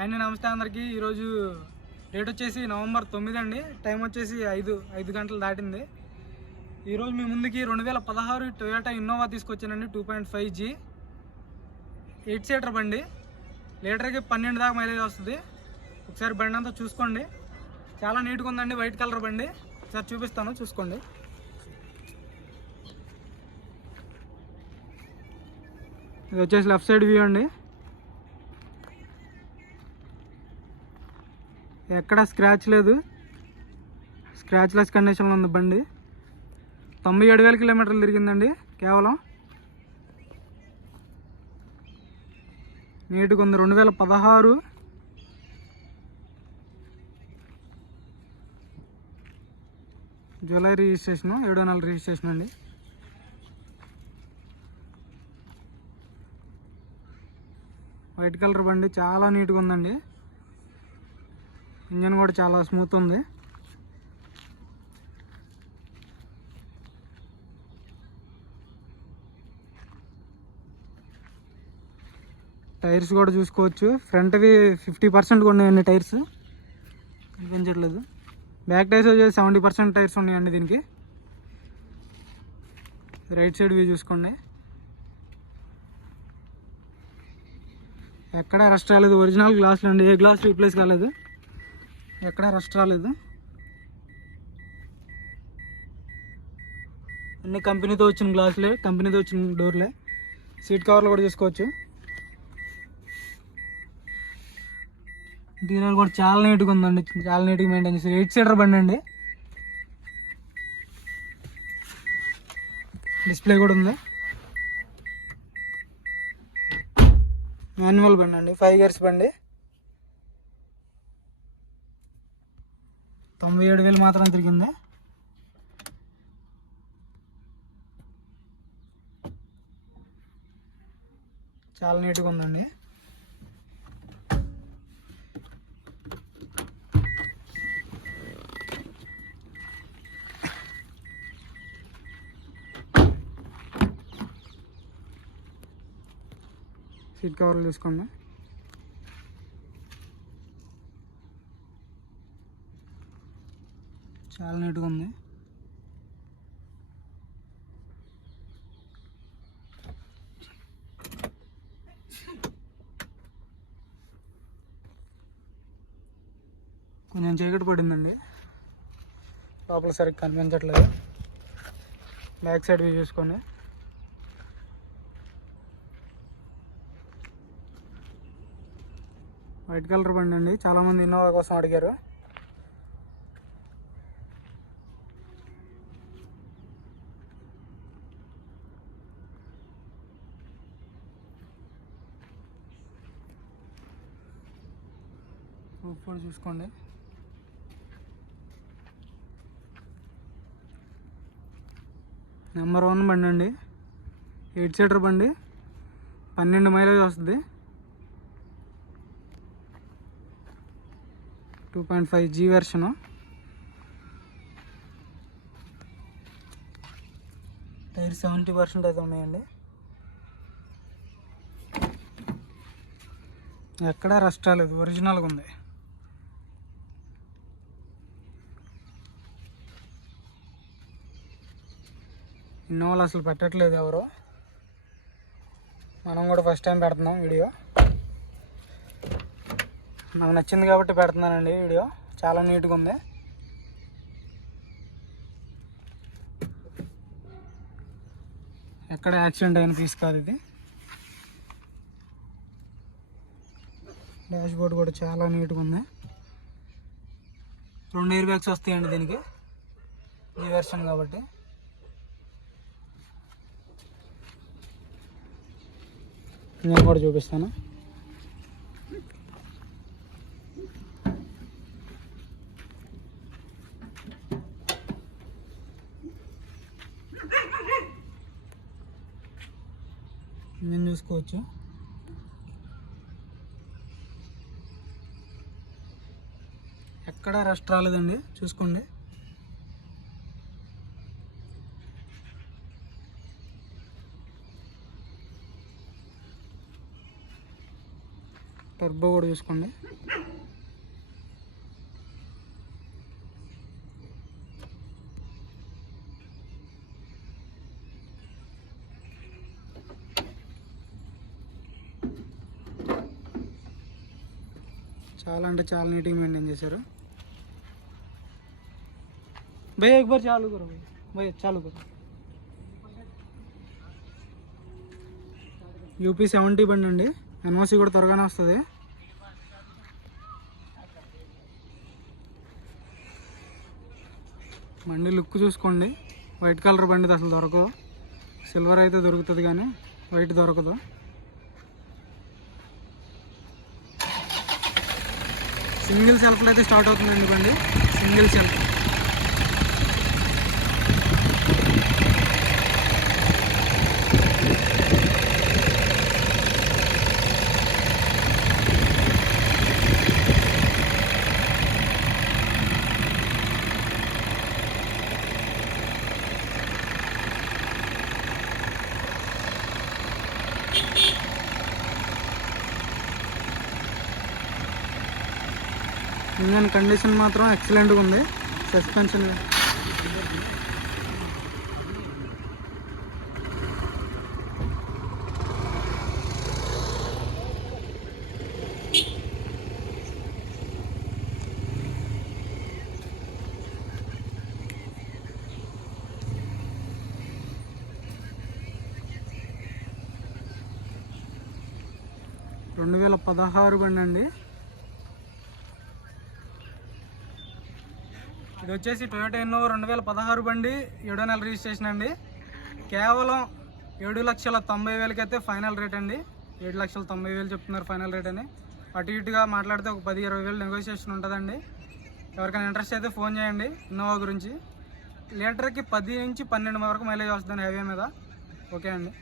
అండి నమస్తే అందరికీ. ఈరోజు డేట్ వచ్చేసి నవంబర్ 9 అండి. టైం వచ్చేసి 5 గంటలు దాటింది. ఈరోజు మీ ముందుకి 2016 టొయోటా ఇన్నోవా తీసుకొచ్చానండి. 2.5G 8 సీటర్ బండి. లీటర్కి 12 దాకా మైలేజ్ వస్తుంది. ఒకసారి బండి అంతా చూసుకోండి. చాలా నీట్గా ఉందండి. వైట్ కలర్ బండి. ఒకసారి చూపిస్తాను, చూసుకోండి. ఇది వచ్చేసి లెఫ్ట్ సైడ్ వ్యూ అండి. ఎక్కడ స్క్రాచ్ లేదు, స్క్రాచ్ లెస్ కండిషన్లో ఉంది బండి. 97,000 కిలోమీటర్లు తిరిగిందండి కేవలం. నీట్గా ఉంది. 2016 జూలై రిజిస్ట్రేషన్, 7వ నెల రిజిస్ట్రేషన్ అండి. వైట్ కలర్ బండి, చాలా నీట్గా ఉందండి. ఇంజన్ కూడా చాలా స్మూత్ ఉంది. టైర్స్ కూడా చూసుకోవచ్చు. ఫ్రంట్వి 50% ఉన్నాయండి టైర్స్, కనిపించట్లేదు. బ్యాక్ టైర్స్ వచ్చేసి 70% టైర్స్ ఉన్నాయండి దీనికి. రైట్ సైడ్ వ్యూ చూసుకోండి. ఎక్కడా రస్ట్ రాలేదు. ఒరిజినల్ గ్లాసులు అండి, ఏ గ్లాస్ రీప్లేస్ కాలేదు, ఎక్కడా రస్ట్ రాలేదు. అన్ని కంపెనీతో వచ్చిన గ్లాసులే, కంపెనీతో వచ్చిన డోర్లే. సీట్ కవర్లు కూడా చూసుకోవచ్చు. ఇంటీరియర్ కూడా చాలా నీట్గా ఉందండి, చాలా నీట్గా మెయింటైన్ చేస్తారు. 8 సీటర్ బండి అండి. డిస్ప్లే కూడా ఉంది. మాన్యువల్ బండి అండి, 5 గేర్స్ బండి. 97,000 మాత్రం తిరిగింది. చాలా నీట్గా ఉందండి. సీట్ కవర్లు చూసుకోండి. చాలా నీట్గా ఉంది. కొంచెం చీకటి పడిందండి, లోపల సరిగ్గా కనిపించట్లేదు. బ్యాక్ సైడ్ వ్యూ చూసుకోండి. వైట్ కలర్ బండి అండి. చాలామంది ఇన్నోవా కోసం అడిగారు. రూఫ్ కూడా చూసుకోండి. నెంబర్ 1 బండి అండి. 8 సీటర్ బండి, 12 మైలేజ్ వస్తుంది. 2.5G version. టైర్ 70% అయితే ఉన్నాయండి. ఎక్కడా రస్ట్ రాలేదు, ఒరిజినల్గా ఉంది. ఇన్నోవాలు అసలు పెట్టట్లేదు ఎవరు. మనం కూడా ఫస్ట్ టైం పెడుతున్నాం వీడియో. నాకు నచ్చింది కాబట్టి పెడుతున్నానండి వీడియో. చాలా నీట్గా ఉంది. ఎక్కడ యాక్సిడెంట్ అయిన పీస్ కాదు ఇది. డాష్ బోర్డ్ కూడా చాలా నీట్గా ఉంది. 2 ఎయిర్ బ్యాగ్స్ వస్తాయండి దీనికి, ఈ వెర్షన్ కాబట్టి. నేను కూడా చూపిస్తాను. నేను చూసుకోవచ్చు. ఎక్కడా రస్ట్ రాలేదండి, చూసుకోండి. టర్బో కూడా చూసుకోండి. చాలా అంటే చాలా నీట్గా మెయింటైన్ చేశారు. భయ్యా एक बार चालू करो भैया चालू करो. యూపీ 70 బండి అండి. ఎన్ఓసి కూడా త్వరగానే వస్తుంది. బండి లుక్ చూసుకోండి. వైట్ కలర్ బండి అసలు దొరకదు. సిల్వర్ అయితే దొరుకుతుంది కానీ వైట్ దొరకదు. సింగిల్ సెల్ఫ్లో అయితే స్టార్ట్ అవుతుందండి బండి. Single self. ఇంజన్ కండిషన్ మాత్రం ఎక్సలెంట్గా ఉంది. సస్పెన్షన్ రెండు 2016 బండి అండి. ఇది వచ్చేసి టొయోటా ఇన్నోవా 2016 బండి, 7వ నెల రిజిస్ట్రేషన్ అండి. కేవలం 7,90,000 అయితే ఫైనల్ రేట్ అండి. 7,90,000 చెప్తున్నారు ఫైనల్ రేట్ అని. అటు ఇటుగా మాట్లాడితే ఒక 10-20,000 నెగోషియేషన్ ఉంటుందండి. ఎవరికైనా ఇంట్రెస్ట్ అయితే ఫోన్ చేయండి. ఇన్నోవా గురించి లీటర్కి 10 నుంచి 12 వరకు మైలేజ్ వస్తుంది హైవే మీద. ఓకే అండి.